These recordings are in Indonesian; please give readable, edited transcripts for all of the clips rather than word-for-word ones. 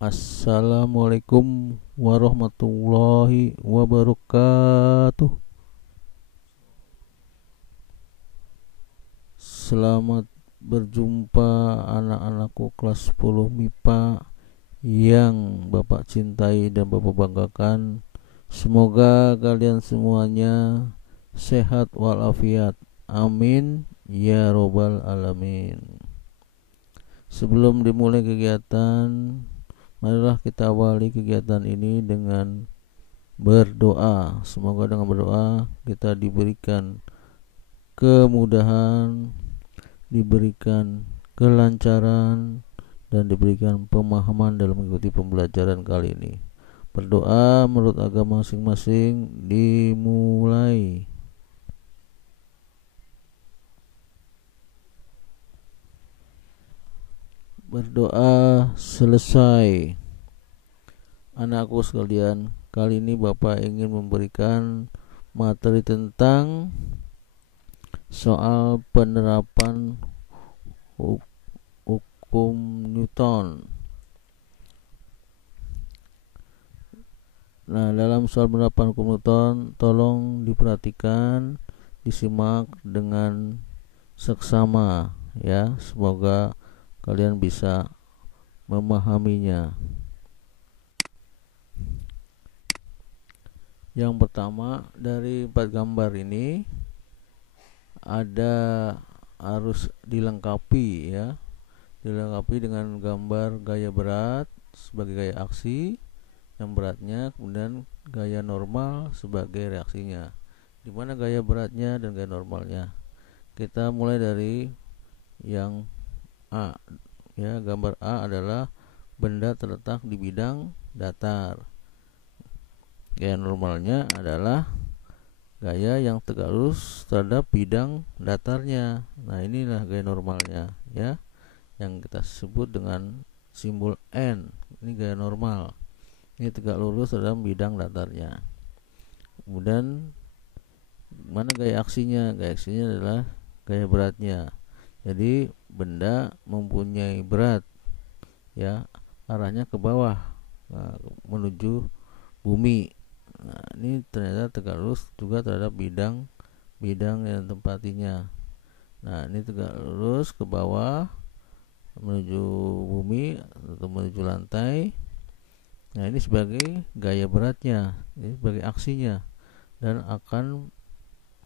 Assalamualaikum warahmatullahi wabarakatuh. Selamat berjumpa anak-anakku kelas 10 MIPA yang Bapak cintai dan Bapak banggakan. Semoga kalian semuanya sehat walafiat. Amin ya robbal alamin. Sebelum dimulai kegiatan, marilah kita awali kegiatan ini dengan berdoa. Semoga dengan berdoa kita diberikan kemudahan, diberikan kelancaran, dan diberikan pemahaman dalam mengikuti pembelajaran kali ini. Berdoa menurut agama masing-masing dimulai. Berdoa selesai. Anakku sekalian, kali ini Bapak ingin memberikan materi tentang soal penerapan hukum Newton. Nah, dalam soal penerapan hukum Newton, tolong diperhatikan, disimak dengan seksama ya. Semoga kalian bisa memahaminya. Yang pertama, dari 4 gambar ini ada harus dilengkapi ya. Dilengkapi dengan gambar gaya berat sebagai gaya aksi yang beratnya, kemudian gaya normal sebagai reaksinya. Di mana gaya beratnya dan gaya normalnya? Kita mulai dari yang A ya. Gambar A adalah benda terletak di bidang datar. Gaya normalnya adalah gaya yang tegak lurus terhadap bidang datarnya. Nah, inilah gaya normalnya ya, yang kita sebut dengan simbol N. Ini gaya normal. Ini tegak lurus terhadap bidang datarnya. Kemudian mana gaya aksinya? Gaya aksinya adalah gaya beratnya. Jadi benda mempunyai berat ya, arahnya ke bawah, menuju bumi. Nah, ini ternyata tegak lurus juga terhadap bidang yang tempatinya. Nah, ini tegak lurus ke bawah menuju bumi atau menuju lantai. Nah, ini sebagai gaya beratnya, ini sebagai aksinya, dan akan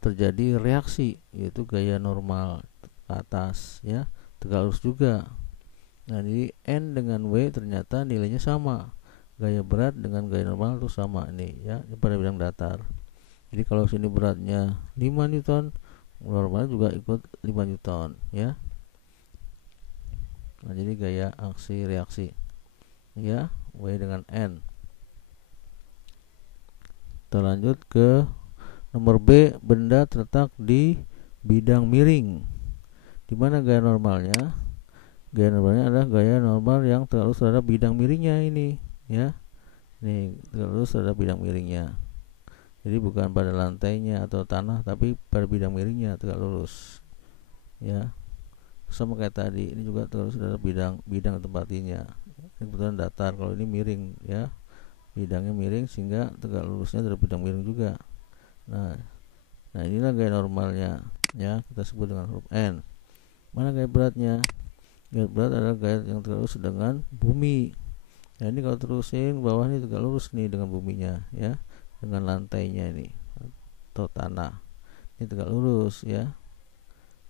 terjadi reaksi, yaitu gaya normal ke atas ya, tegak lurus juga. Nah, jadi N dengan W ternyata nilainya sama. Gaya berat dengan gaya normal itu sama nih ya, pada bidang datar. Jadi kalau sini beratnya 5 Newton, normalnya juga ikut 5 Newton ya. Nah, jadi gaya aksi reaksi ya, W dengan N. Kita lanjut ke nomor B, benda terletak di bidang miring. Di mana gaya normalnya? Gaya normalnya adalah gaya normal yang tegak lurus terhadap bidang miringnya ini ya. Ini tegak lurus terhadap bidang miringnya. Jadi bukan pada lantainya atau tanah, tapi pada bidang miringnya tegak lurus ya. Sama kayak tadi, ini juga tegak lurus terhadap bidang tempatinya. Ini kebetulan datar, kalau ini miring ya. Bidangnya miring sehingga tegak lurusnya terhadap bidang miring juga. Nah inilah gaya normalnya ya, kita sebut dengan huruf N. Mana gaya beratnya? Gaya berat adalah gaya yang tegak lurus dengan bumi. Nah, ini kalau terusin bawah ini tegak lurus nih dengan buminya ya, dengan lantainya ini atau tanah. Ini tegak lurus ya.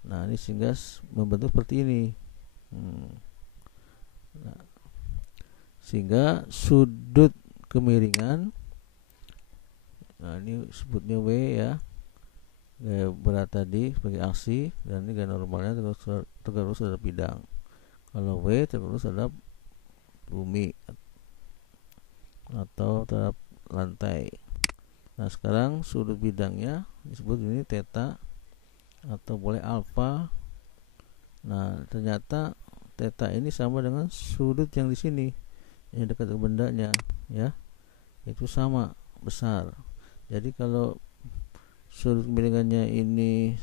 Nah, ini sehingga membentuk seperti ini. Nah, sehingga sudut kemiringan, nah ini sebutnya W ya, gaya berat tadi sebagai aksi, dan ini gaya normalnya tegak lurus terhadap bidang. Kalau W tegak lurus terhadap bumi atau terhadap lantai. Nah, sekarang sudut bidangnya disebut ini theta atau boleh alfa. Nah, ternyata theta ini sama dengan sudut yang di sini, yang dekat ke bendanya ya, itu sama besar. Jadi kalau sudut kemiringannya ini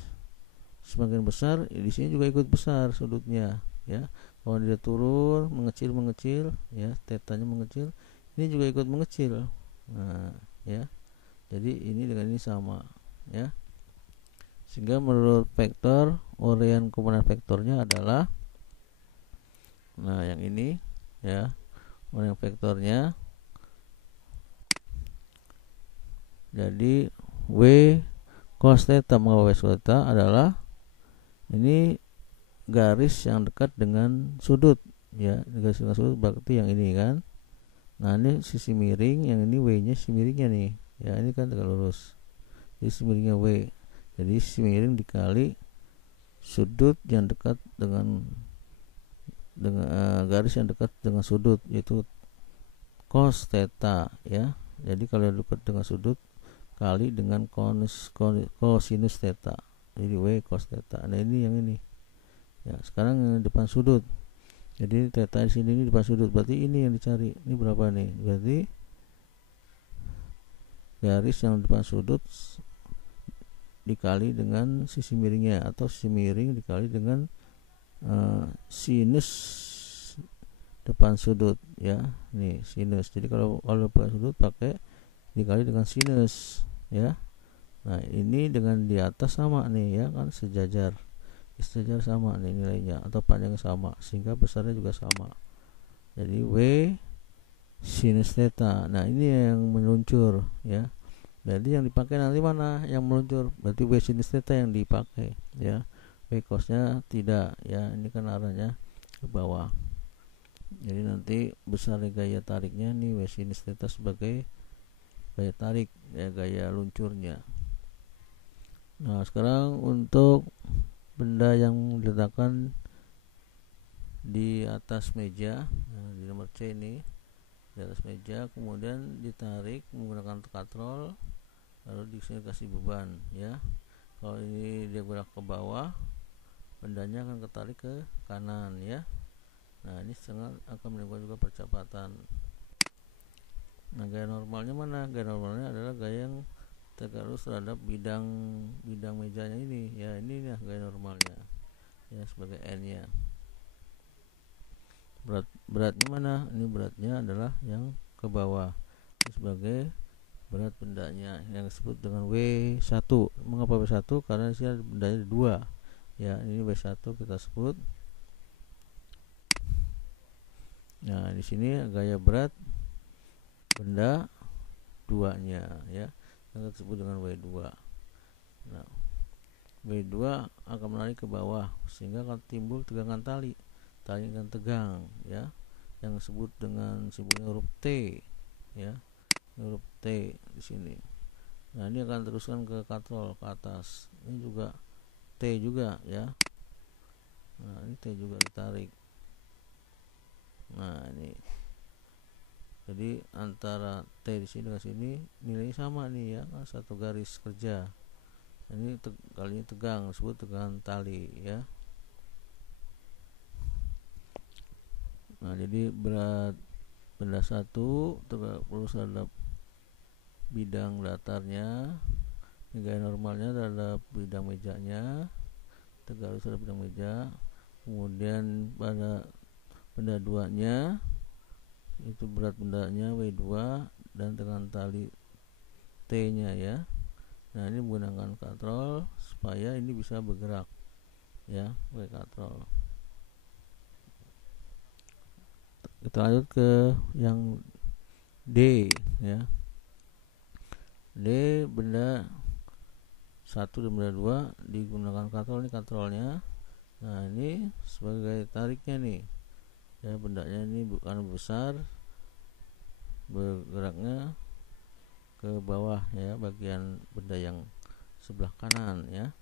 semakin besar, di sini juga ikut besar sudutnya ya. Kalau dia turun mengecil ya, tetanya mengecil, ini juga ikut mengecil. Nah ya, jadi ini dengan ini sama ya, sehingga menurut vektor urean komponen vektornya adalah, nah yang ini ya, urean vektornya jadi W cos theta maka W cos theta adalah ini garis yang dekat dengan sudut ya, garis dengan sudut berarti yang ini kan. Nah ini sisi miring, yang ini W nya sisi miringnya nih ya, ini kan tegak lurus, jadi sisi miringnya W, jadi sisi miring dikali sudut yang dekat dengan garis yang dekat dengan sudut, yaitu cos theta ya. Jadi kalau dekat dengan sudut kali dengan cosinus theta, jadi W cos theta. Nah ini yang ini ya, sekarang yang depan sudut, jadi theta di sini ini depan sudut, berarti ini yang dicari, ini berapa nih, berarti garis yang depan sudut dikali dengan sisi miringnya, atau sisi miring dikali dengan sinus depan sudut ya, nih sinus. Jadi kalau depan sudut pakai dikali dengan sinus ya. Nah ini dengan di atas sama nih ya kan, sejajar sama nih nilainya, atau panjangnya sama, sehingga besarnya juga sama. Jadi W sinus theta. Nah ini yang meluncur ya, jadi yang dipakai nanti mana yang meluncur, berarti W sinus theta yang dipakai ya, W cosnya tidak ya, ini kan arahnya ke bawah. Jadi nanti besar gaya tariknya nih W sinus theta sebagai gaya tarik ya, gaya luncurnya. Nah sekarang untuk benda yang diletakkan di atas meja, nah, di nomor C ini di atas meja, kemudian ditarik menggunakan katrol, lalu dikasih beban ya. Kalau ini dia gerak ke bawah, bendanya akan ketarik ke kanan ya. Nah ini sangat akan menimbulkan juga percepatan. Nah gaya normalnya mana? Gaya normalnya adalah gaya yang tegak lurus terhadap bidang mejanya ini ya, ini ya gaya normalnya ya, sebagai N nya. Beratnya mana? Ini beratnya adalah yang ke bawah, ini sebagai berat bendanya yang disebut dengan W1. Mengapa W1? Karena di sini ada bendanya 2 ya, ini W1 kita sebut. Nah di sini gaya berat benda 2 nya ya, yang disebut dengan W2. Nah W2 akan menarik ke bawah sehingga akan timbul tegangan tali akan tegang ya, yang disebut dengan simbolnya huruf T ya, huruf T di sini. Nah ini akan teruskan ke katrol ke atas, ini juga T juga ya. Nah ini T juga ditarik. Nah ini jadi antara T di sini dengan sini nilainya sama nih ya, satu garis kerja. Ini kali ini tegang, disebut tegangan tali ya. Nah jadi berat benda 1 tegak lurus terhadap bidang datarnya, gaya normalnya terhadap bidang mejanya, tegak lurus terhadap bidang meja. Kemudian pada benda 2 nya itu berat bendanya W2 dan tegangan tali T nya ya. Nah ini menggunakan katrol supaya ini bisa bergerak ya, pakai katrol. Kita lanjut ke yang D ya. D benda 1 dan benda 2 digunakan katrol, ini katrolnya. Nah ini sebagai tariknya nih ya, bendanya ini bukan besar, bergeraknya ke bawah ya, bagian benda yang sebelah kanan ya.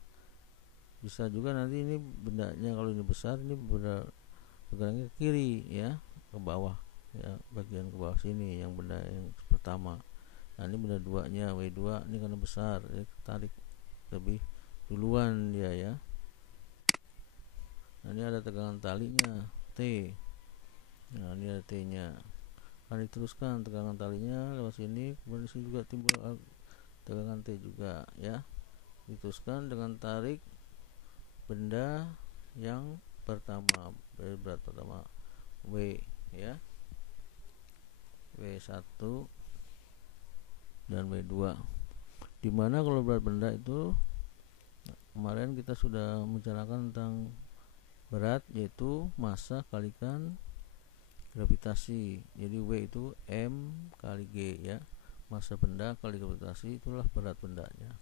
Bisa juga nanti ini bendanya kalau ini besar, ini bergeraknya ke kiri ya, ke bawah ya, bagian ke bawah sini yang benda yang pertama. Nah ini benda 2 nya W2, ini karena besar ya, tarik lebih duluan dia ya. Nah ini ada tegangan talinya T. Nah ini ada T nya, akan diteruskan tegangan talinya lewat sini, kemudian disini juga timbul tegangan T juga ya, diteruskan dengan tarik benda yang pertama, berat pertama W ya, W1 dan W2. Dimana kalau berat benda itu kemarin kita sudah membicarakan tentang berat, yaitu massa kalikan gravitasi. Jadi W itu M kali G ya, massa benda kali gravitasi, itulah berat bendanya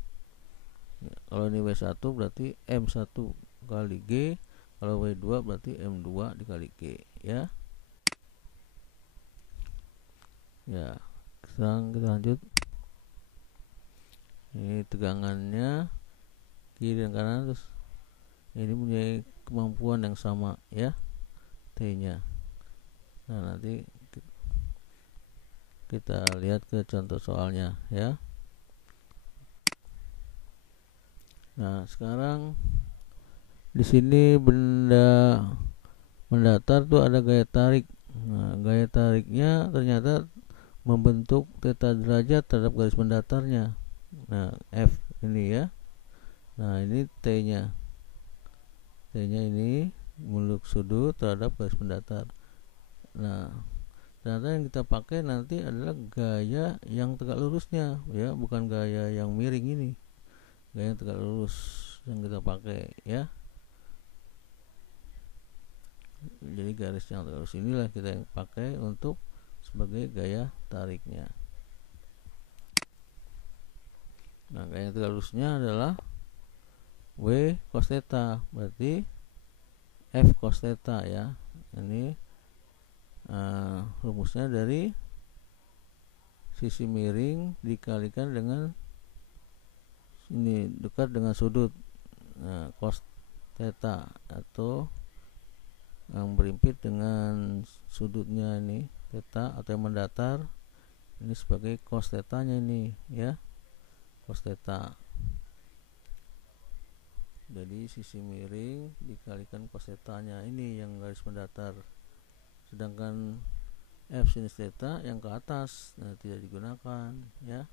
ya. Kalau ini W1 berarti M1 kali G, kalau W2 berarti M2 dikali G ya. Ya, sekarang kita lanjut. Ini tegangannya kiri dan kanan, terus ini punya kemampuan yang sama ya, T-nya. Nah, nanti kita lihat ke contoh soalnya ya. Nah, sekarang di sini benda mendatar tuh ada gaya tarik. Nah, gaya tariknya ternyata membentuk theta derajat terhadap garis mendatarnya. Nah, F ini ya. Nah, ini T-nya. T-nya ini membentuk sudut terhadap garis mendatar. Nah, ternyata yang kita pakai nanti adalah gaya yang tegak lurusnya ya, bukan gaya yang miring ini. Gaya yang tegak lurus yang kita pakai ya. Jadi garis yang tegak lurus inilah kita yang pakai untuk sebagai gaya tariknya. Nah, gaya yang tegak lurusnya adalah W cos theta, berarti F cos theta ya. Ini rumusnya dari sisi miring dikalikan dengan ini dekat dengan sudut, cos theta, atau yang berimpit dengan sudutnya ini theta atau yang mendatar, ini sebagai cos theta-nya ini ya, cos theta. Jadi sisi miring dikalikan cos theta-nya ini yang garis mendatar, sedangkan F sin theta yang ke atas tidak digunakan ya,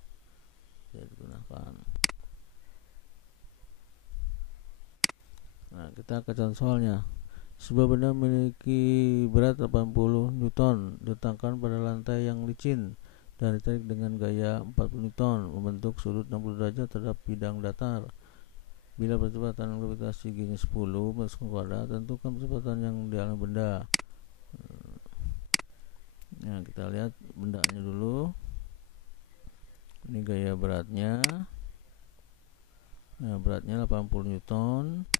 tidak digunakan. Nah, kita ke contoh soalnya. Sebuah benda memiliki berat 80 Newton diletakkan pada lantai yang licin dan ditarik dengan gaya 40 Newton, membentuk sudut 60 derajat terhadap bidang datar. Bila percepatan gravitasi G-nya 10 meter kuadrat, tentukan percepatan yang dialami benda. Nah, kita lihat bendanya dulu. Ini gaya beratnya. Nah, beratnya 80 Newton.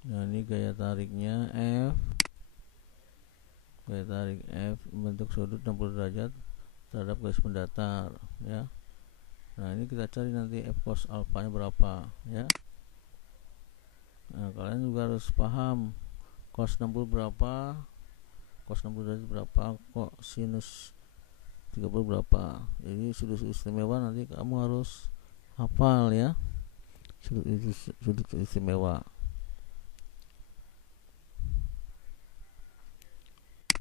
Nah, ini gaya tariknya F. Gaya tarik F membentuk sudut 60 derajat terhadap garis mendatar ya. Nah, ini kita cari nanti F cos alfanya berapa ya. Nah, kalian juga harus paham cos 60 berapa, cos 60 derajat berapa, kok sinus 30 berapa. Jadi sudut istimewa nanti kamu harus hafal ya, sudut istimewa.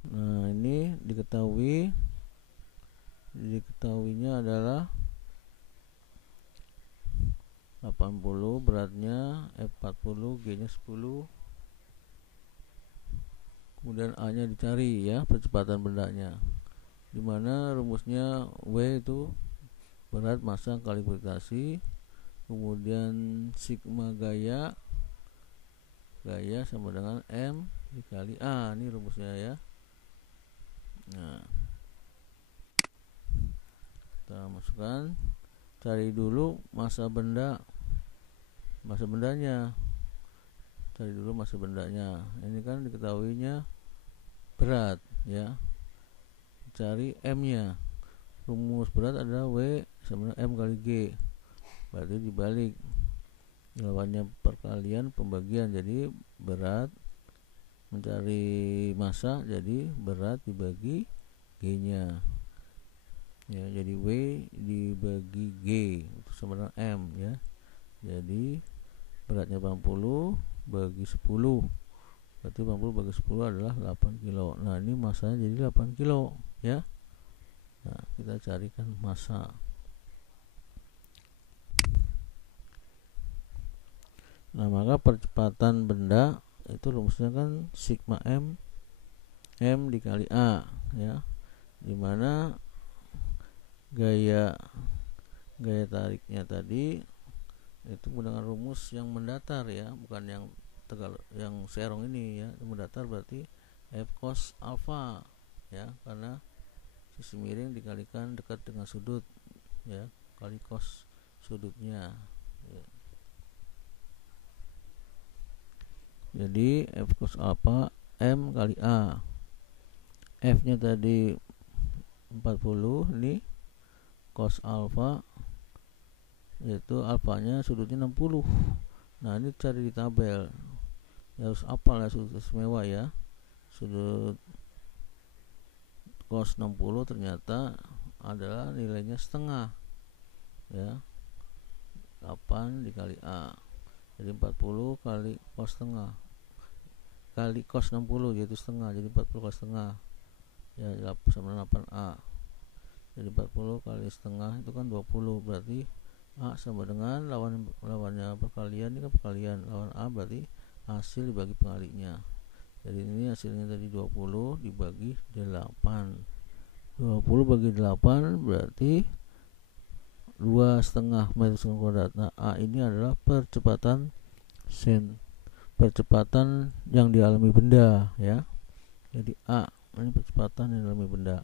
Nah, ini diketahuinya adalah 80, beratnya F40, G-nya 10. Kemudian A-nya dicari ya, percepatan bendanya. Dimana rumusnya W itu berat massa kali gravitasi, kemudian sigma gaya sama dengan M dikali A. Ini rumusnya ya. Nah, kita masukkan, cari dulu massa bendanya, cari dulu massa bendanya. Ini kan diketahuinya berat ya, cari M-nya. Rumus berat adalah W sama M kali G, berarti dibalik, jawabannya perkalian pembagian. Jadi berat mencari massa, jadi berat dibagi G-nya ya, jadi W dibagi G itu sama dengan M ya. Jadi beratnya 80 bagi 10, berarti 80 bagi 10 adalah 8 kilo. Nah, ini massanya jadi 8 kilo ya. Nah, kita carikan massa. Nah, maka percepatan benda itu rumusnya kan sigma M dikali A ya, dimana gaya tariknya tadi itu menggunakan rumus yang mendatar ya, bukan yang serong ini ya. Yang mendatar berarti F cos alpha ya, karena sisi miring dikalikan dekat dengan sudut ya, kali cos sudutnya ya. Jadi F cos alpha M kali A, F nya tadi 40, ini cos alpha yaitu alfanya sudutnya 60. Nah ini cari di tabel ya, harus apal ya sudut istimewa ya. Sudut cos 60 ternyata adalah nilainya setengah ya, 8 dikali A, jadi 40 kali cos setengah kali cos 60 yaitu setengah, jadi 40 kali setengah ya, sama 8A. Jadi 40 kali setengah itu kan 20, berarti A sama dengan lawannya perkalian, ini kan perkalian, lawan A berarti hasil dibagi pengalinya. Jadi ini hasilnya tadi 20 dibagi 8. 20 bagi 8 berarti 2,5 meter persegi kuadrat. Nah A ini adalah percepatan yang dialami benda ya. Jadi A ini percepatan yang dialami benda,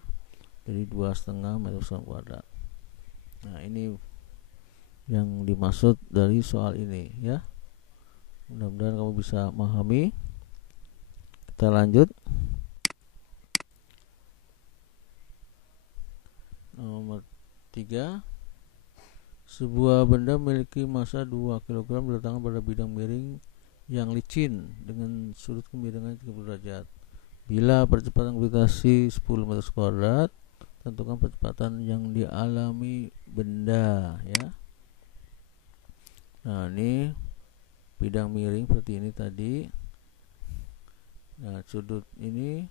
jadi 2,5 meter persegi kuadrat. Nah ini yang dimaksud dari soal ini ya. Mudah-mudahan kamu bisa memahami. Kita lanjut. Nomor 3. Sebuah benda memiliki massa 2 kg diletakkan pada bidang miring yang licin dengan sudut kemiringan 30 derajat. Bila percepatan gravitasi 10 meter kuadrat, tentukan percepatan yang dialami benda ya. Nah ini bidang miring seperti ini tadi. Nah sudut ini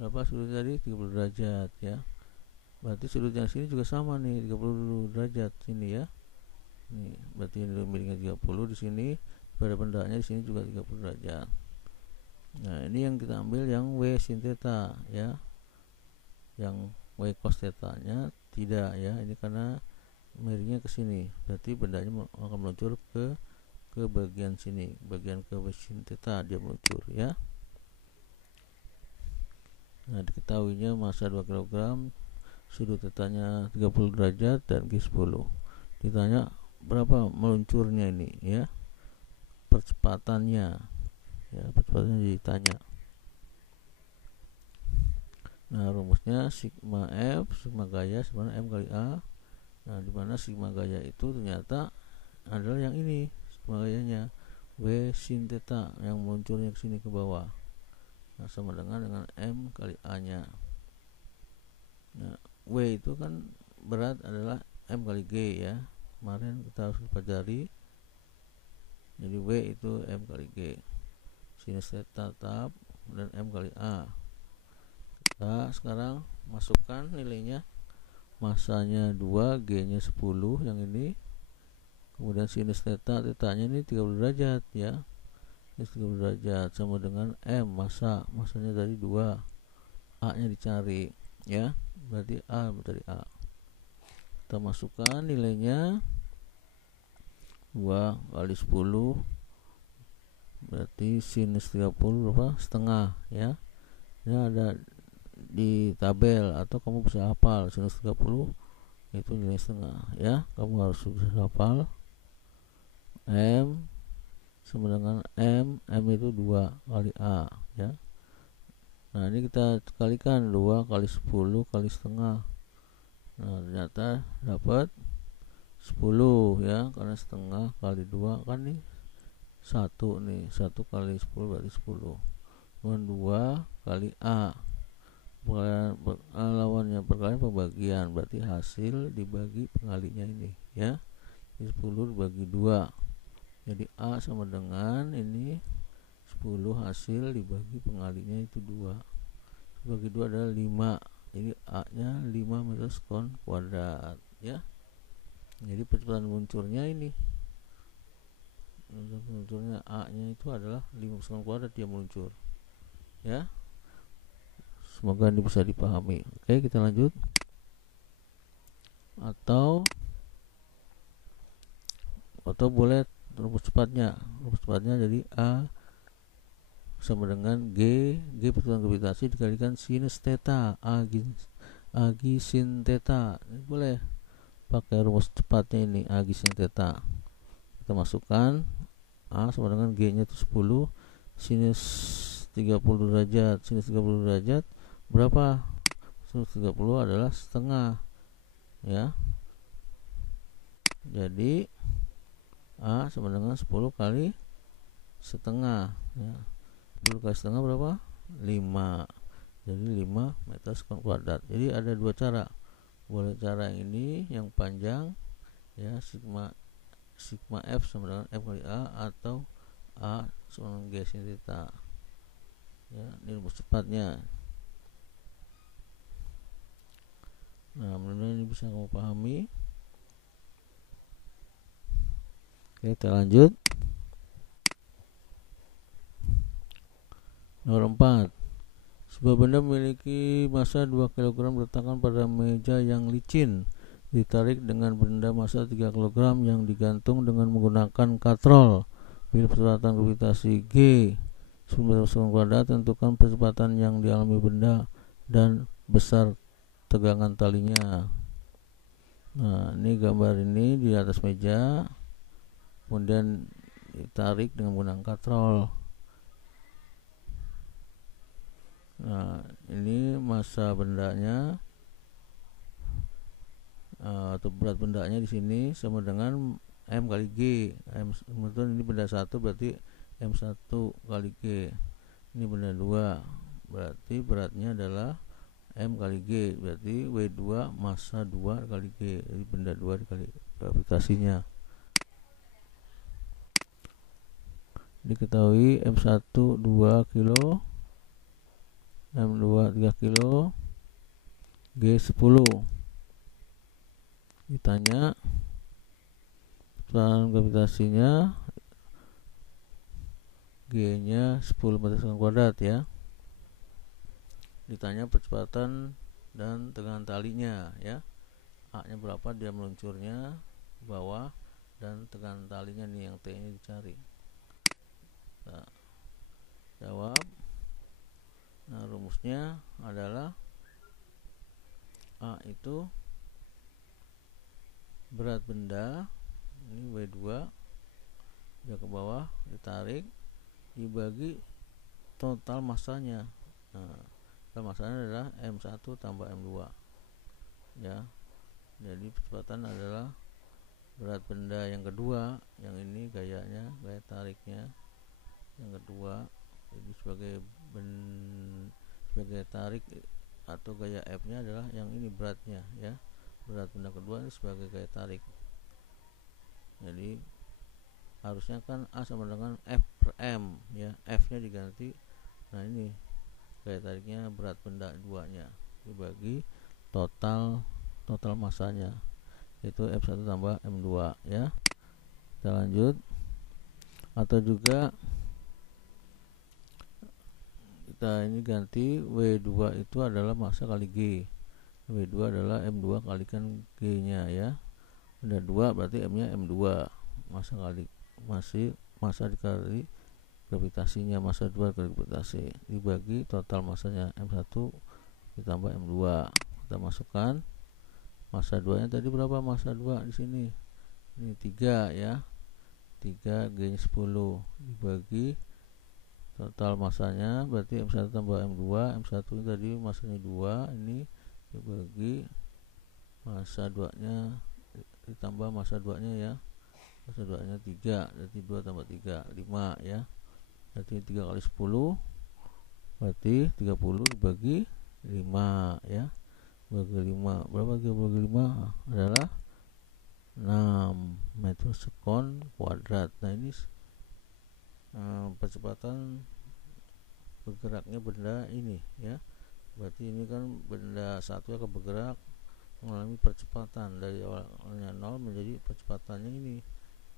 berapa sudut tadi? 30 derajat ya. Berarti sudut yang sini juga sama nih, 30 derajat sini ya. Nih berarti ini miringnya 30 di sini, pada bendanya di sini juga 30 derajat. Nah ini yang kita ambil yang W sin theta ya. Yang W cos theta nya tidak ya, ini karena miringnya ke sini, berarti bendanya akan meluncur ke bagian sini, bagian ke sin theta dia meluncur ya. Nah diketahuinya massa 2 kg, sudut tetanya 30 derajat dan G10. Ditanya berapa meluncurnya ini ya, percepatannya ya, percepatannya ditanya. Nah rumusnya sigma F, sigma gaya sama M kali A. Nah dimana sigma gaya itu ternyata adalah yang ini, sigma gayanya W sin theta yang meluncurnya ke sini ke bawah. Nah sama dengan M kali A nya. Nah W itu kan berat adalah M kali G ya, kemarin kita harus pelajari. Jadi W itu M kali G, sinus theta tetap, dan M kali A. Kita sekarang masukkan nilainya. Massanya 2, G nya 10 yang ini, kemudian sinus theta, theta nya ini 30 derajat ya, ini 30 derajat sama dengan M, massanya dari 2, A nya dicari ya, berarti A dari A. Kita masukkan nilainya, 2 kali 10 berarti sinus 30 berapa? Setengah ya. Ini ada di tabel atau kamu bisa hafal, sinus 30 itu nilai setengah ya, kamu harus bisa hafal. M sama dengan M itu 2 kali A ya. Nah ini kita kalikan 2 kali 10 kali setengah. Nah ternyata dapat 10 ya, karena setengah kali 2 kan nih 1 nih, 1 kali 10 berarti 10, kemudian 2 kali A, lawannya perkalian pembagian, berarti hasil dibagi pengalinya ini ya, 10 dibagi 2, jadi A sama dengan ini 10 hasil dibagi pengalinya itu 2, bagi 2 adalah 5, jadi A nya 5 meter sekon kuadrat ya. Jadi percepatan luncurnya ini meluncurnya A nya itu adalah 5 sekon kuadrat dia meluncur ya. Semoga ini bisa dipahami. Oke, kita lanjut. Atau boleh rumus cepatnya jadi A sama dengan G perputaran gravitasi dikalikan sinus theta Agi sin theta. Ini boleh pakai rumus cepatnya ini Agi sin theta. Kita masukkan A sama dengan G nya itu 10 sinus 30 derajat. Sinus 30 derajat berapa? Sinus 30 adalah setengah ya. Jadi A sama dengan 10 kali setengah ya. 10 kali setengah berapa? 5. Jadi 5 meter sekon kuadrat. Jadi ada dua cara. Boleh cara yang ini yang panjang ya, sigma F sama dengan F kali A, atau A sama dengan G sin theta ya. Ini rumus cepatnya. Nah, mudah-mudahan ini bisa kamu pahami. Oke, kita lanjut. Nomor 4. Sebuah benda memiliki massa 2 kg diletakkan pada meja yang licin, ditarik dengan benda massa 3 kg yang digantung dengan menggunakan katrol. Bila percepatan gravitasi G 10 meter sekon kuadrat, tentukan percepatan yang dialami benda dan besar tegangan talinya. Nah, ini gambar ini di atas meja, kemudian ditarik dengan menggunakan katrol. Nah, ini massa bendanya atau berat bendanya di sini sama dengan M kali G. Kemudian ini benda 1 berarti M1 kali G. Ini benda 2 berarti beratnya adalah M kali G, berarti W2 massa 2 kali G. Jadi benda 2 dikali gravitasinya. Diketahui M1 2 kilo, M2 3 kilo, G 10. Ditanya percepatan gravitasinya, G nya 10 meter sekon kuadrat ya. Ditanya percepatan dan tegangan talinya ya. A nya berapa dia meluncurnya ke bawah, dan tegangan talinya nih yang T nya dicari. Nah, jawab. Nah, rumusnya adalah A itu berat benda, ini W2, dia ke bawah, ditarik, dibagi total massanya. Nah, total massanya adalah M1 tambah M2 ya. Jadi percepatan adalah berat benda yang kedua, yang ini gayanya, gaya tariknya yang kedua. Jadi sebagai tarik atau gaya F nya adalah yang ini beratnya ya. Berat benda kedua ini sebagai gaya tarik. Jadi harusnya kan A sama dengan F per M ya, F nya diganti. Nah, ini gaya tariknya berat benda 2 nya dibagi total massanya, yaitu F1 tambah M2 ya. Kita lanjut. Atau juga kita ini ganti W2 itu adalah massa kali G. W2 adalah M2 kalikan G nya ya. Benda 2 berarti M nya M2, massa kali massa dikali gravitasinya, massa 2 kali gravitasi, dibagi total massanya M1 ditambah M2. Kita masukkan massa 2 nya tadi berapa? Massa 2 di sini ini 3 ya. 3 G nya 10 dibagi total massanya, berarti M1 tambah M2. M1 tadi massanya 2, ini dibagi massa 2 nya ditambah massa 2 nya ya. Massa 2 nya 3, berarti 2 tambah 3 5 ya. Berarti 3 kali 10 berarti 30 dibagi 5 ya. Bagi 5 berapa? 3 bagi 5 adalah 6 meter sekon kuadrat. Nah, ini percepatan bergeraknya benda ini ya. Berarti ini kan benda satu akan bergerak mengalami percepatan dari awalnya 0 menjadi percepatannya ini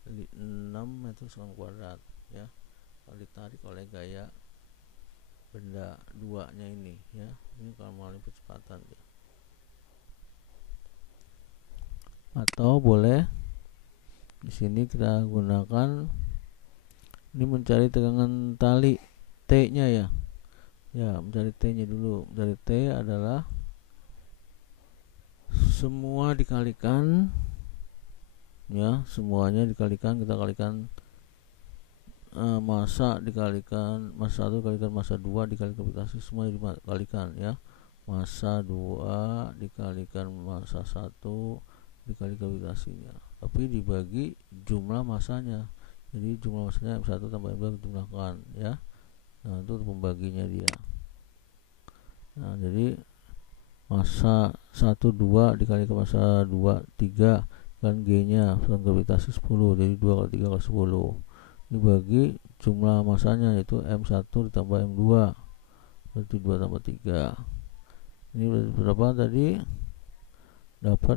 6 meter sekali kuadrat ya, kalau ditarik oleh gaya benda duanya ini ya. Ini kalau melalui percepatan ya. Atau boleh di sini kita gunakan ini mencari tegangan tali T-nya ya. Ya, mencari T-nya dulu. Mencari T adalah semua dikalikan ya, semuanya dikalikan, kita kalikan massa dikalikan massa 1 dikalikan massa 2 dikali gravitasi, semua dikalikan ya. Massa 2 dikalikan massa 1 dikali gravitasinya, tapi dibagi jumlah massanya. Jadi jumlah massanya M1 tambah M2 dijumlahkan ya. Nah, itu pembaginya dia. Nah, jadi massa 1 2 dikali ke massa 2 3 kan G-nya gravitasi 10, jadi 2 kali 3 kali 10 dibagi jumlah masanya, yaitu M1 ditambah M2, berarti 2 tambah 3. Ini berapa tadi? Dapat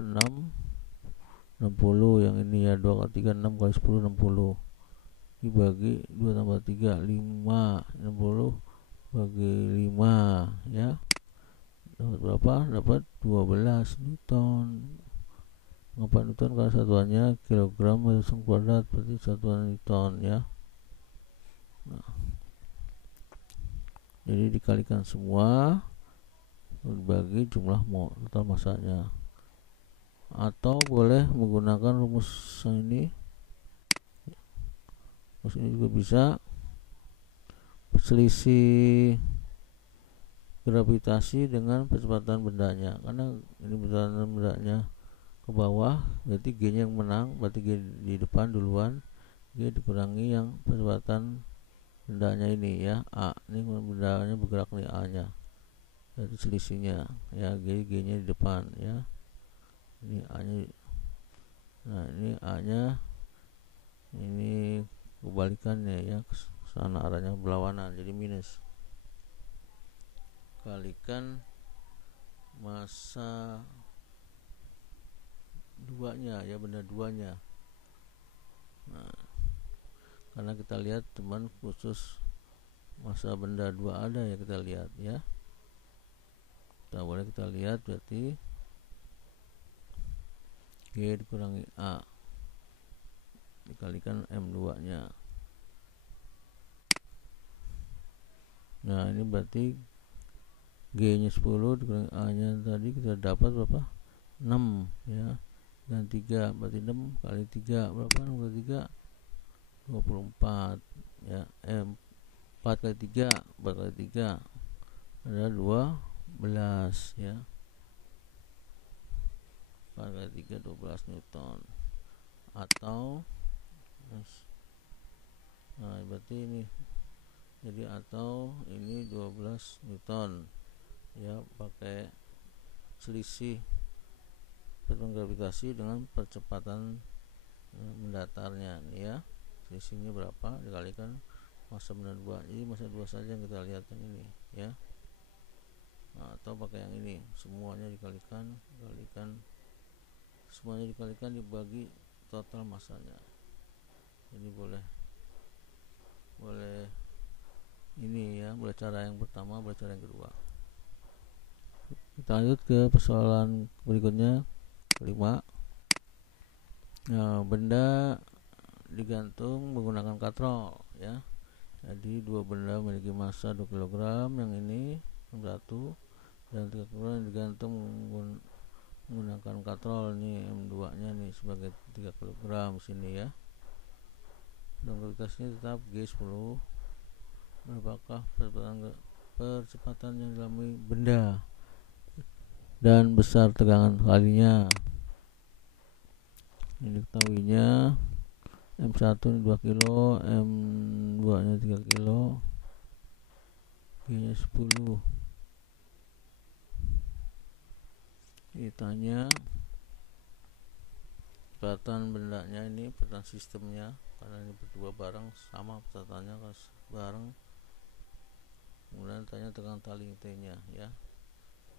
60 yang ini ya. 2 kali 3 6 kali 10 60 dibagi 2 tambah 3 5, 60 bagi 5 ya. Dapat berapa? Dapat 12 Newton. Mengapa Newton? Karena satuannya kilogram meter kuadrat, berarti satuan Newton ya. Nah, jadi dikalikan semua dibagi jumlah mol total masanya. Atau boleh menggunakan rumus ini. Rumus ini juga bisa. Selisih gravitasi dengan percepatan bendanya, karena ini percepatan bendanya ke bawah, berarti G-nya yang menang, berarti G di depan duluan, G dikurangi yang percepatan bendanya ini ya, A. Ini bendanya bergerak nih, A-nya. Jadi selisihnya ya, G-nya di depan ya. Ini A-nya. Nah, ini A-nya ini kebalikannya ya, ke sana arahnya berlawanan, jadi minus. Kalikan massa duanya ya, benda duanya. Nah, karena kita lihat teman khusus massa benda 2 ada ya, kita lihat ya. Boleh kita lihat, berarti G dikurangi A dikalikan M2 nya. Nah, ini berarti G nya 10 dikurangi A nya tadi kita dapat berapa? 6 ya. Dan 3 berarti 6 kali 3 berapa? 6 kali 3 24 ya. 4 kali 3 4 kali 3 adalah 12 ya. 4 kali 3 12 Newton. Atau nah, berarti ini jadi atau ini 12 Newton ya, pakai selisih percepatan gravitasi dengan percepatan mendatarnya nih ya. Selisihnya berapa dikalikan massa benda 2. Jadi massa 2 saja yang kita lihat yang ini ya. Nah, atau pakai yang ini, semuanya dikalikan semuanya dikalikan dibagi total massanya. Jadi boleh ini ya, boleh cara yang pertama, boleh cara yang kedua. Kita lanjut ke persoalan berikutnya, kelima. Nah, benda digantung menggunakan katrol ya. Jadi dua benda memiliki massa 2 kg, yang ini yang satu, dan 3 kg yang digantung menggunakan katrol. Ini M2 nya nih sebagai 3 kg sini ya. Dan gravitasnya tetap G10. Berapakah percepatan yang dialami benda dan besar tegangan kalinya? Ini diketahuinya M1 ini 2 kilo, M2 nya 3 kilo, G nya 10. Ditanya percepatan bendanya, ini percepatan sistemnya, karena ini berdua bareng sama percepataannya bareng. Kemudian tanya tegangan tali T nya ya,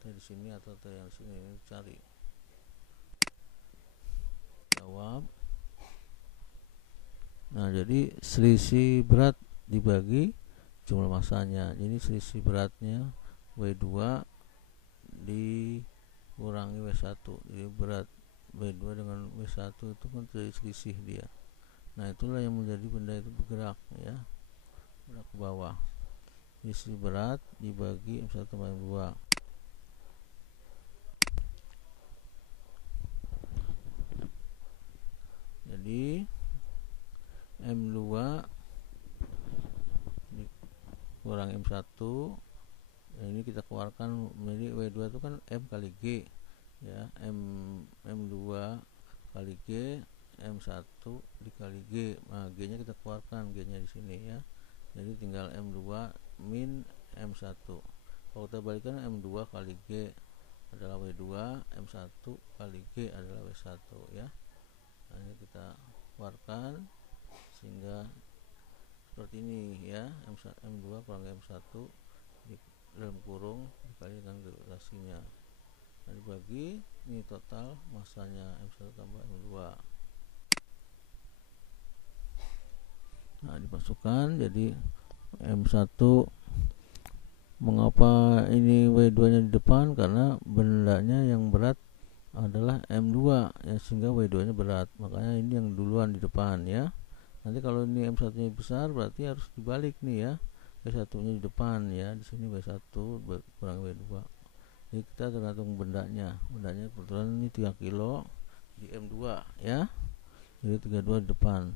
T di sini atau T yang di sini, ini cari. Jawab. Nah, jadi selisih berat dibagi jumlah masanya. Jadi selisih beratnya W2 dikurangi W1. Jadi berat W2 dengan W1 itu kan terjadi selisih dia. Nah, itulah yang menjadi benda itu bergerak ya, bergerak ke bawah. Selisih berat dibagi M1 tambah M2. Jadi M2 kurang M1, nah ini kita keluarkan menjadi W2 itu kan M kali G ya, M2 kali G, M1 dikali G. Nah, G nya kita keluarkan, G nya di sini ya. Jadi tinggal M2 min M1. Kalau kita balikan M2 kali G adalah W2, M1 kali G adalah W1 ya. Nah, ini kita keluarkan sehingga seperti ini ya, M2 kurang M1 di dalam kurung dikali dengan gravitasinya. Nah, dibagi ini total masanya M1 tambah M2. Nah, dimasukkan jadi M1. Mengapa ini W2 nya di depan? Karena bendanya yang berat adalah M2 ya, sehingga W2 nya berat, makanya ini yang duluan di depan ya. Nanti kalau ini M1 nya besar berarti harus dibalik nih ya, W1 nya di depan ya, di sini W1 kurang W2. Jadi kita tergantung bendanya kebetulan ini 3 kilo di M2 ya, jadi 32 di depan.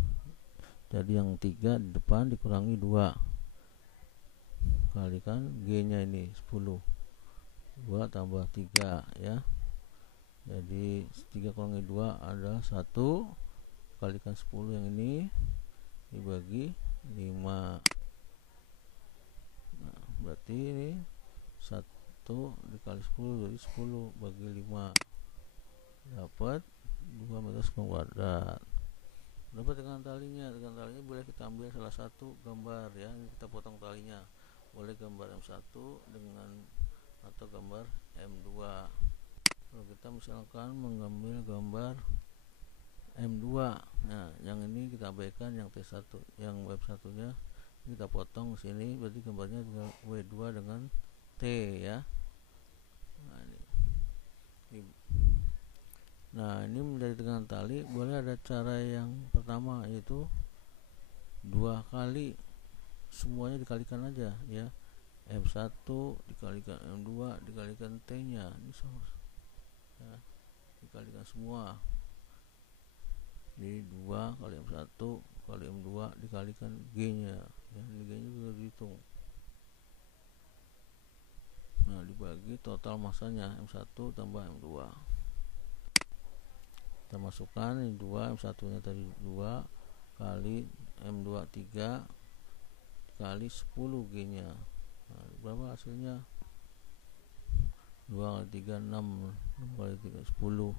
Jadi yang 3 di depan dikurangi 2 kalikan G nya ini 10, 2 tambah 3 ya. Jadi 3 kurangi 2 adalah 1 kalikan 10 yang ini dibagi 5. Nah, berarti ini 1 dikali 10 jadi 10 bagi 5 dapat 2 meter kuadrat. Dapat dengan talinya boleh kita ambil salah satu gambar ya. Ini kita potong talinya, boleh gambar M1 dengan atau gambar M2. Kalau kita misalkan mengambil gambar M2, nah yang ini kita abaikan, yang T1, yang W1 nya kita potong sini, berarti gambarnya dengan W2 dengan T ya. Nah ini menjadi dengan tali. Boleh ada cara yang pertama, yaitu 2 kali semuanya dikalikan aja ya, M1 dikalikan M2 dikalikan T nya, ini sama ya, dikalikan semua. Jadi 2 kali M1 kali M2 dikalikan G nya ya, ini G nya juga dihitung. Nah, dibagi total masanya M1 tambah M2. Kita masukkan ini 2, M1 nya tadi 2 kali M2 3 kali 10 G nya. Nah, berapa hasilnya? 2 kali 3 6, 6 kali 3 10,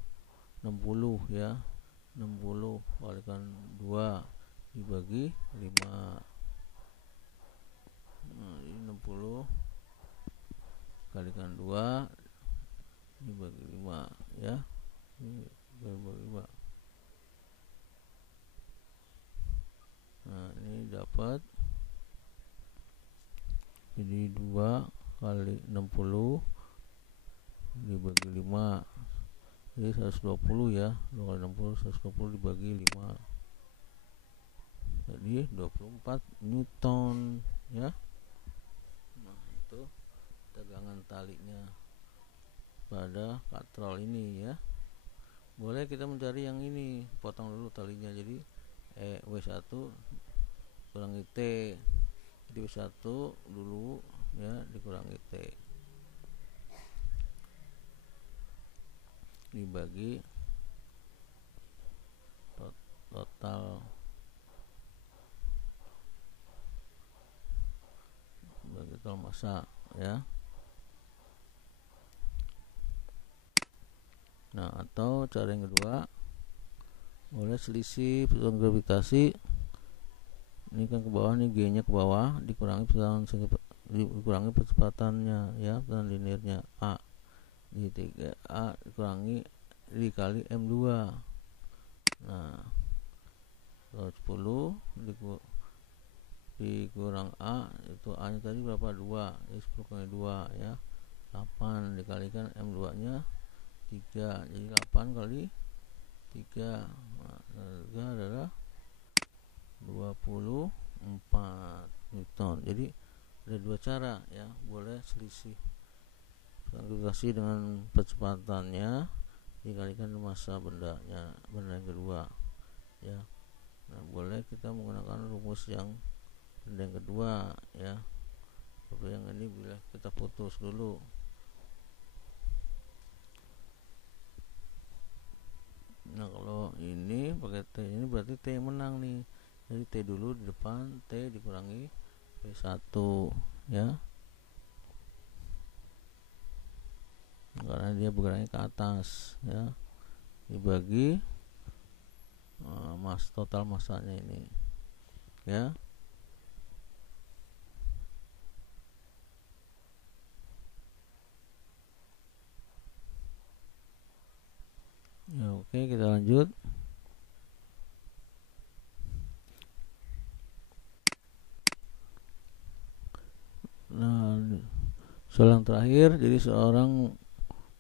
60 ya. 60 kalikan 2 dibagi 5. Nah, ini 60 kalikan 2 dibagi 5 ya. Ini dibagi 5. Nah, ini dapat jadi 2 kali 60 dibagi 5, jadi 120 ya. 2 kali 60 120 dibagi 5, jadi 24 Newton ya. Nah, itu tegangan talinya pada katrol ini ya. Boleh kita mencari yang ini, potong dulu talinya, jadi W1 kurangi T, jadi W1 dulu ya dikurangi T dibagi total massa ya. Nah, atau cara yang kedua, boleh selisih putaran gravitasi ini kan ke bawah nih, G nya ke bawah dikurangi dikurangi percepatannya ya, putaran linearnya A, di 3A dikurangi dikali M2. Nah, 10 dikurang A, itu A nya tadi berapa? 2, jadi 10 kali 2 ya 8, dikalikan M2 nya 3, jadi 8 kali 3, nah, harga adalah 24 Newton. Jadi ada dua cara ya, boleh selisih gravitasi dengan percepatannya dikalikan massa benda yang kedua ya. Nah, boleh kita menggunakan rumus yang benda yang kedua ya. Tapi yang ini bila kita putus dulu. Nah, kalau ini pakai T, ini berarti T yang menang nih. Jadi T dulu di depan, T dikurangi P1 ya. Karena dia bergeraknya ke atas ya, dibagi total masanya ini ya. Ya, oke, kita lanjut. Nah, soal yang terakhir, jadi seorang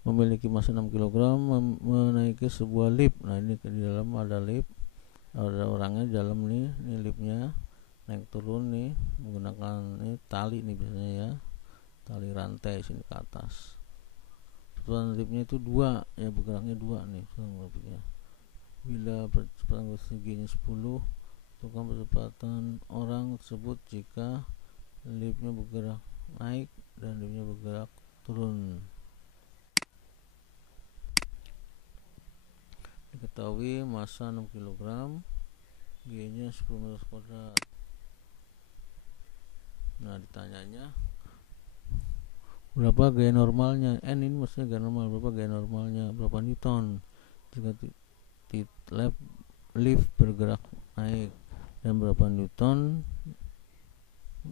memiliki massa 6 kg menaiki sebuah lift. Nah, ini di dalam ada lift, ada orangnya di dalam nih, ini liftnya naik turun nih menggunakan ini tali nih biasanya ya, tali rantai sini ke atas. Kecepatan liftnya itu 2 ya, bergeraknya 2 nih grafiknya. Bila percepatan tingginya 10, tentukan percepatan orang tersebut jika liftnya bergerak naik dan liftnya bergerak turun. Diketahui massa 6 kg, G nya 10 meter kuadrat. Nah, ditanyanya berapa gaya normalnya, N ini maksudnya gaya normal, berapa gaya normalnya, berapa Newton jika lift bergerak naik, dan berapa Newton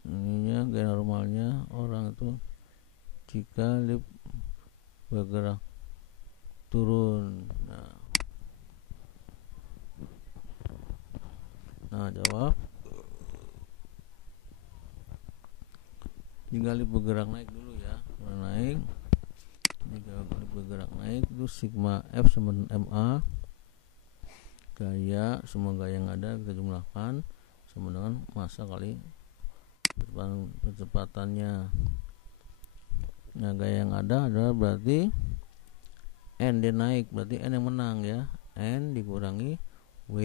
ininya gaya normalnya orang itu jika lift bergerak turun. Nah, jawab. Jika lift bergerak naik dulu ya, naik. Jika lift bergerak naik itu sigma F sama dengan MA, gaya, semua gaya yang ada kita jumlahkan sama dengan massa kali percepatannya. Nah, gaya yang ada adalah berarti N dia naik, berarti N yang menang ya, N dikurangi W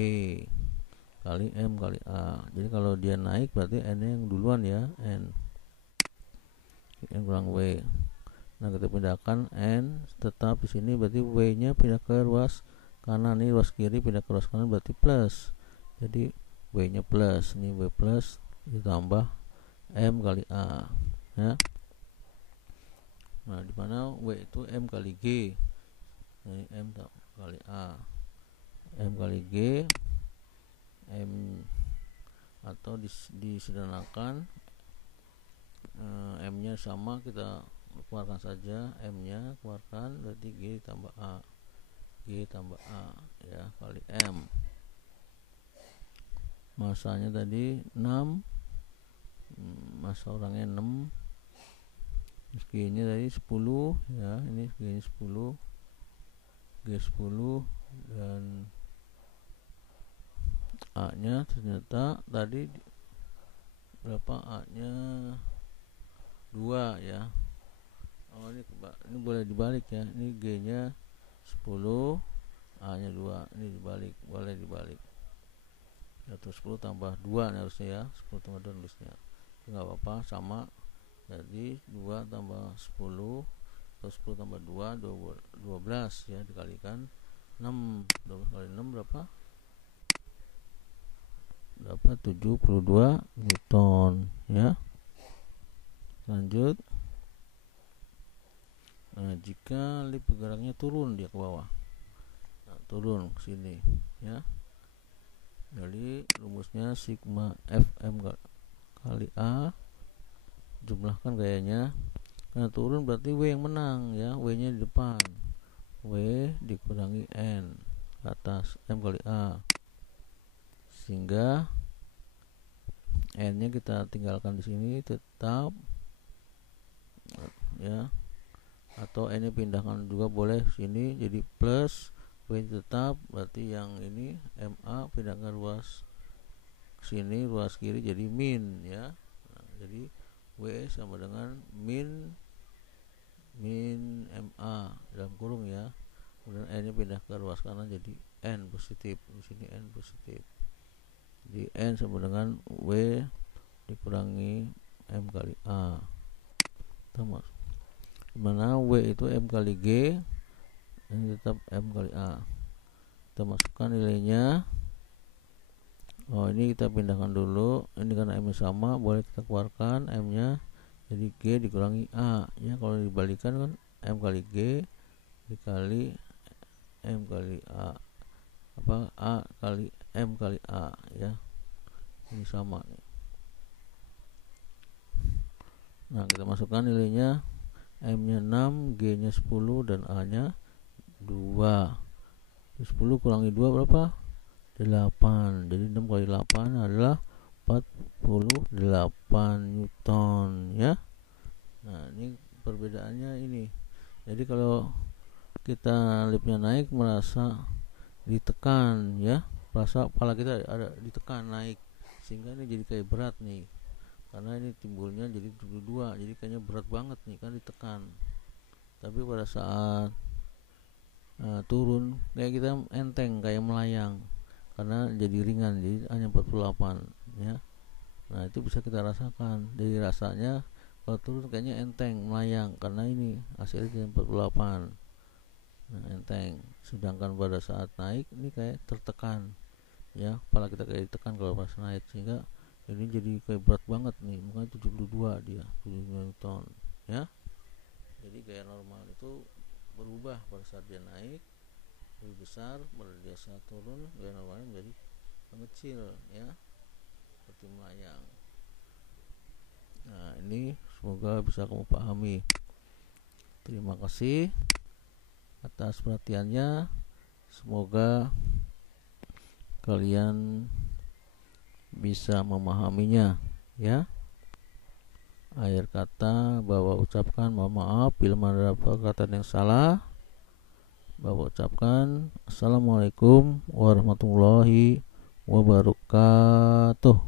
kali M kali A. Jadi kalau dia naik berarti N yang duluan ya, N kurang W. Nah, kita pindahkan N tetap di sini, berarti W nya pindah ke ruas kanan, ini ruas kiri pindah ke ruas kanan berarti plus. Jadi W nya plus, ini W plus ditambah M kali A ya. Nah, di mana W itu M kali G. Ini M kali A, M kali G, M atau disederhanakan M nya sama, kita keluarkan saja M nya, keluarkan berarti G tambah A, G tambah A ya kali M. Masanya tadi 6, massa orangnya 6, G nya tadi 10 ya, ini G nya 10, G 10, dan A nya ternyata tadi berapa, A nya 2 ya. Oh, ini boleh dibalik ya, ini G nya 10, A nya 2, ini dibalik, boleh dibalik ya, terus 10 tambah 2 nih harusnya ya, 10 tambah 2 harusnya nggak apa-apa, sama. Jadi 2 tambah 10 atau 10 tambah 2 12 ya, dikalikan 6, 12 kali 6 berapa? 72 Newton ya. Lanjut. Nah, jika lift bergeraknya turun dia ke bawah, nah, turun ke sini ya. Jadi rumusnya sigma Fm kali A, jumlahkan gayanya. Karena turun berarti W yang menang ya, W nya di depan, W dikurangi N ke atas, M kali A, sehingga n-nya kita tinggalkan di sini tetap ya, atau n-nya pindahkan juga boleh sini jadi plus, w tetap, berarti yang ini MA pindahkan ruas sini, ruas kiri jadi min ya. Nah, jadi W sama dengan min MA dalam kurung ya. Kemudian n-nya pindah ke ruas kanan jadi n positif, di sini n positif. Jadi n sama dengan W dikurangi M kali A. Dimana W itu M kali G, ini tetap M kali A. Kita masukkan nilainya. Oh, ini kita pindahkan dulu. Ini karena M sama, boleh kita keluarkan M-nya. Jadi G dikurangi A ya. Kalau dibalikan kan M kali G dikali M kali A, apa A kali M kali A ya. Ini sama nih. Nah, kita masukkan nilainya. M-nya 6, G-nya 10 dan A-nya 2. 10 kurangi 2 berapa? 8. Jadi 6 kali 8 adalah 48 Newton ya. Nah, ini perbedaannya ini. Jadi kalau kita lipnya naik merasa ditekan ya, merasa kepala kita ada ditekan naik, sehingga ini jadi kayak berat nih, karena ini timbulnya jadi 72, jadi kayaknya berat banget nih kan, ditekan. Tapi pada saat turun kayak kita enteng, kayak melayang, karena jadi ringan, jadi hanya 48 ya. Nah, itu bisa kita rasakan. Dari rasanya kalau turun kayaknya enteng, melayang, karena ini hasilnya jadi 48. Nah, enteng. Sedangkan pada saat naik ini kayak tertekan ya, kepala kita kayak ditekan kalau pas naik, sehingga ini jadi kayak berat banget nih, makanya 72 dia, 72 Newton ya. Jadi gaya normal itu berubah pada saat dia naik lebih besar, pada dia saat turun gaya normalnya menjadi mengecil ya, seperti melayang. Nah, ini semoga bisa kamu pahami. Terima kasih atas perhatiannya. Semoga kalian bisa memahaminya ya. Akhir kata Bapak ucapkan mohon maaf bila ada perkataan yang salah. Bapak ucapkan assalamualaikum warahmatullahi wabarakatuh.